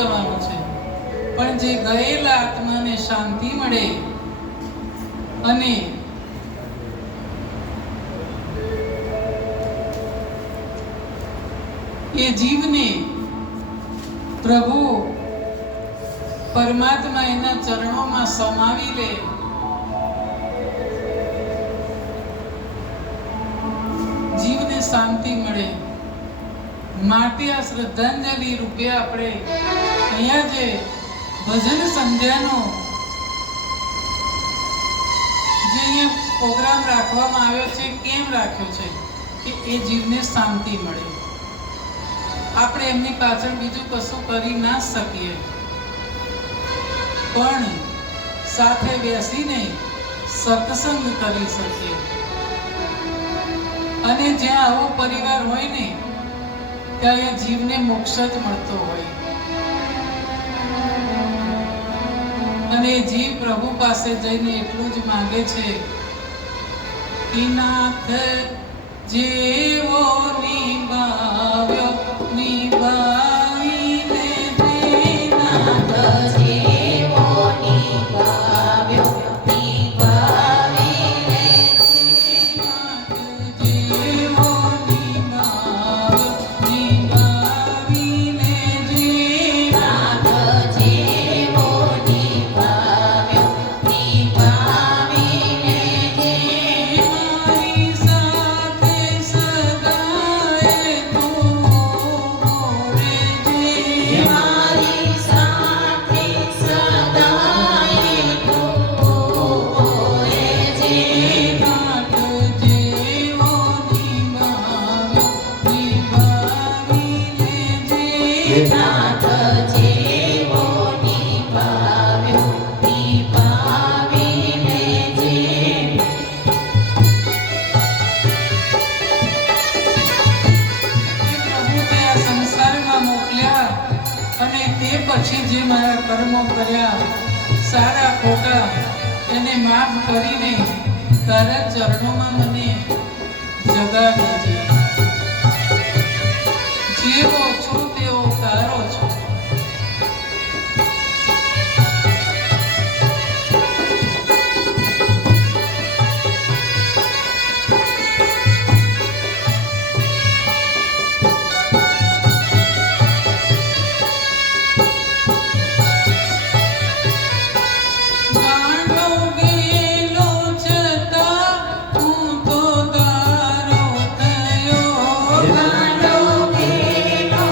જવાનું છે, પણ જે ગયેલા આત્માને શાંતિ મળે અને એ જીવને પ્રભુ પરમાત્મા એના ચરણોમાં સમાવી લે, જીવને શાંતિ મળે. માટે આ શ્રદ્ધાંજલિ રૂપે આપણે અહીંયા જે ભજન સંધ્યાનો જે અહીંયા પ્રોગ્રામ રાખવામાં આવ્યો છે, કેમ રાખ્યો છે કે એ જીવને શાંતિ મળે. આપણે એમની પાછળ બીજું કશું કરી ના શકીએ, પણ સાથે બેસીને સત્સંગ કરી શકીએ. અને જ્યાં આવો પરિવાર હોય ને ત્યાં જીવને મોક્ષ જ મળતો હોય. અને જીવ પ્રભુ પાસે જઈને એટલું જ માંગે છે કે નાથ જેવો નિભાવ્યો નિભાવીને દે, નાથ જેવો નિભાવ્યો નિભાવીને દે, નાથ જેવો નિભાવ્યો નિભાવીને દે, નાથ જેવો નિભાવ્યો નિભાવીને દે. મારી સાથે સદાય તું રહેજે, મારી સાથે સદાય તું રહેજે, નાથ જેવો નિભાવ્યો નિભાવીને દે, નાથ જેવો નિભાવ્યો નિભાવીને દે. પ્રભુને આ સંસારમાં મોકલ્યા અને તે પછી જે મારા કર્મો કર્યા સારા ખોટા એને માફ કરીને તારા ચરણોમાં મને જગાડજે. જેવો છું તેવો તારો છું. ગાંડો ગેલો છતાં હું તો તારો થયો, ગાંડો ગેલો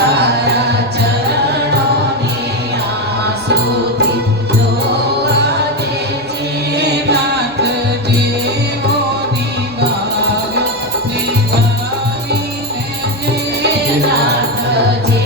તારા ચરણોની આંસુથી ધોવા દેજે. નાથ જેવો નિભાવ્યો નિભાવીને જે નાથ જે